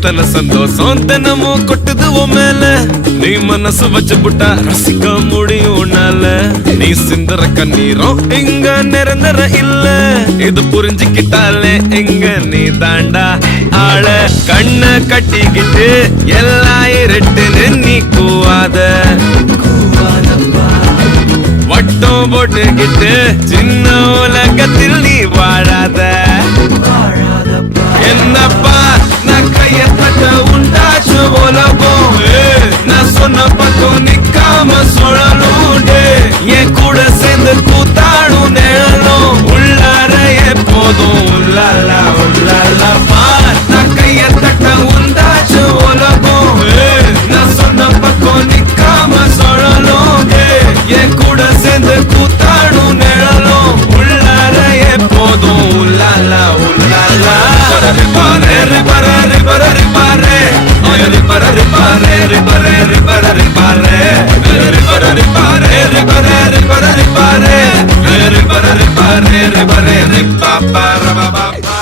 குத்தன சந்தோஷம் தினமும் கொட்டுது உன் மேல. நீ மனசு வச்சு புட்டா ரசிக்க முடியும் உன்னால. நீ சிந்தற கண்ணீரும் இங்க நிரந்தர இல்ல. இது புரிஞ்சுக்கிட்டாலே இங்க நீ தாண்டா ஆள. கண்ண கட்டிக்கிட்டு எல்லாம் இருட்டுன்னு நீ கூவாத. வட்டம் போட்டுக்கிட்டு சின்ன உலகத்தில் நீ வாழாத. என்னப்பா நான் கைய தட்ட உண்டாச்சு உலகம். நான் சொன்ன பக்கம் நிக்காம சுழலும். என் கூட சேர்ந்து கூத்தாடும் நிழலும். உள்ளார எப்போதும் உள்ளாலா உள்ளாலப்பா. நான் கைய தட்ட உண்டாச்சு உலகம். நான் சொன்ன பக்கம் நிக்காம சுழலும். என் கூட சேர்ந்து கூத்தாடும் நிழலும். உள்ளார எப்போதும் உள்ளாலா உள்ளாலா. Ripare, ripare, ripare, ripare. Ripare, ripare, ripare, ripare, ripare. Ripare, ripare, ripare, ripare, ripare. Ripare, ripare, ripare, ripare, ripare.